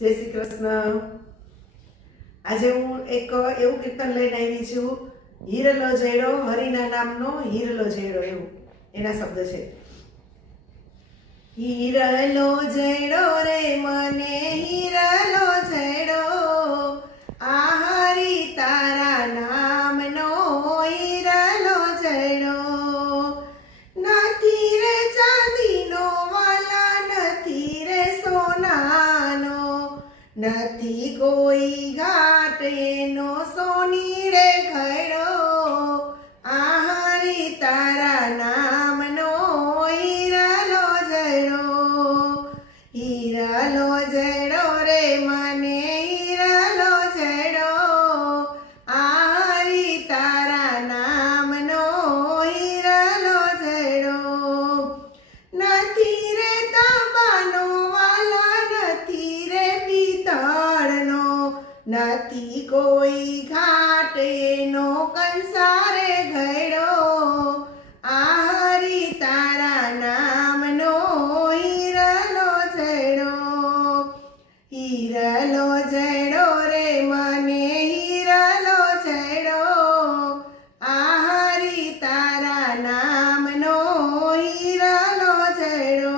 જય શ્રી કૃષ્ણ। આજે હું એક એવું કીર્તન લઈને આવી છું, હિરલો જયડો હરિના નામનો હિરલો જયડો, એવું એના શબ્દ છે। હિરલો જયડો રે મને હિરલો જયડો, આ હરિ તારા નામનો હિરલો જયડો। નથી રે ચાંદીનો વાલા, નથી રે સોનાનો, નથી કોઈ ઘાટ એનો સોની રે ઘડો, આ હરિ તારા નામનો હિરલો જયડો। હિરલો જયડો રે મને હિરલો જયડો, આ હરિ તારા નામનો હિરલો જયડો। નથી રે તાંબાનો વાલા, નથી રે પિત્તળનો, નથી કોઈ ઘાટ એનો કંસારે ઘડો, આ હરિ તારા નામનો હિરલો જયડો। હિરલો જયડો રે મને હિરલો જયડો, આ હરિ તારા નામનો હિરલો જયડો।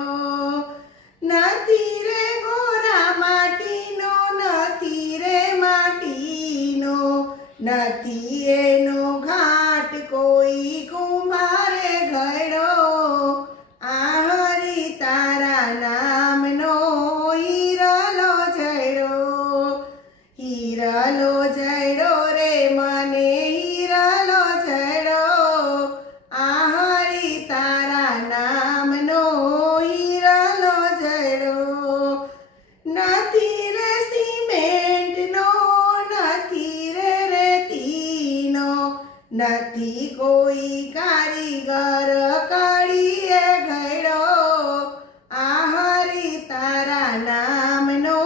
નથી રે ગોરા માટીનો, નથી રે માટીનો, નથી એનો ઘાટ કોઈ કુંભારે ઘડો, આ હરિ તારા નામનો હિરલો જયડો। હિરલો જયડો રે મને હિરલો જયડો, આ હરિ તારા નામનો હિરલો જયડો। નથી રે સિમેન્ટનો, નથી રે રેતીનો, નથી કોઈ કારીગર કાળીએ ઘડો, આ હરિ તારા નામનો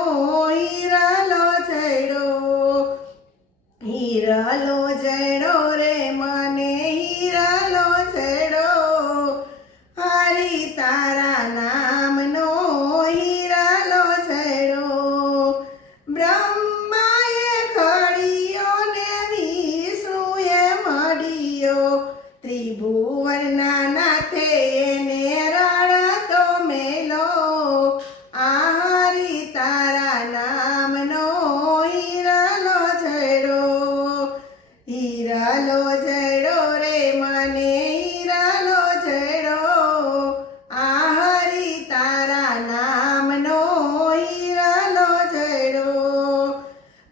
હિરલો જયડો। હિરલો જયડો રે મને હિરલો જયડો, હરિ તારા નામનો હિરલો જયડો। બ્રહ્માએ ઘડ્યો ને વિષ્ણુએ મઢ્યો, ત્રિભુવનના નાથે એને રડતો મેલો, આ હરિ તારા નામનો હિરલો જયડો। હિરલો જયડો રે મને હિરલો જયડો, આ હરિ તારા નામનો હિરલો જયડો।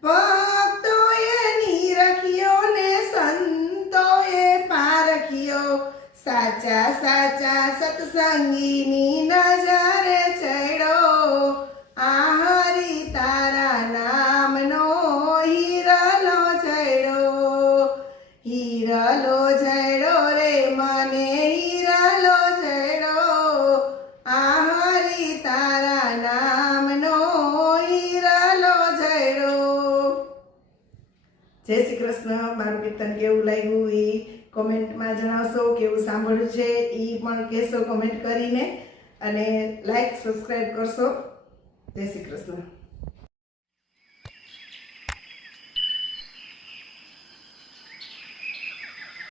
ભક્તોએ નિરખ્યો ને સંતોએ પારખ્યો, સાચા સાચા સત્સંગીની નજરે ચડ્યો, આ હરિ તારા નામનો હિરલો જયડો। હિરલો જયડો રે મને હિરલો જયડો, આ હરિ તારા નામનો હિરલો જયડો। જય શ્રી કૃષ્ણ। મારું કીર્તન કેવું લાગ્યું એ કોમેન્ટમાં જણાવશો, કેવું સાંભળ્યું છે એ પણ કહેશો કોમેન્ટ કરીને, અને લાઈક સબસ્ક્રાઈબ કરશો। જય શ્રી કૃષ્ણ।